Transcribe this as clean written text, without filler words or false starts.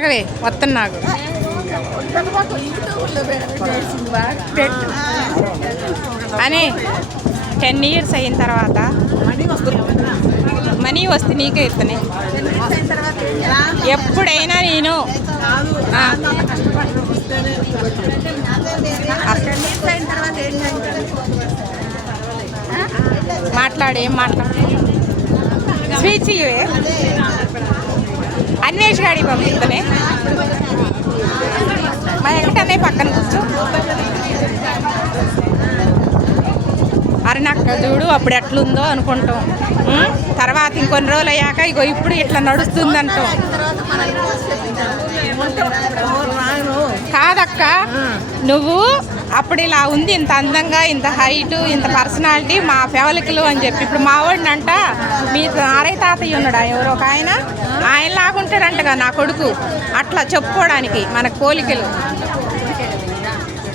ఆగవే వస్తాను నాకు అని 10 years అయిన తర్వాత మనీ వస్తే నీకే ఇస్తానే ఎప్పుడైనా నేను ఏం మాట్లాడు స్వీట్స్ ఇవే అన్వేష్ గాడి పంపిస్తానే మా వెంకటనే పక్కన కూర్చో అరణక్క చూడు అప్పుడు ఎట్లుందో అనుకుంటాం తర్వాత ఇంకొన్ని రోజులు అయ్యాక ఇగో ఇప్పుడు ఇట్లా నడుస్తుందంటాం కాదక్క నువ్వు అప్పుడు ఇలా ఉంది ఇంత అందంగా ఇంత హైటు ఇంత పర్సనాలిటీ మా ఫేవలికలు అని చెప్పి ఇప్పుడు మా వాడినంట మీ ఆరై తాతయ్య ఉన్నాడా ఎవరో ఒక ఆయన లాగుంటాడంటగా నా కొడుకు అట్లా చెప్పుకోవడానికి మనకు పోలికలు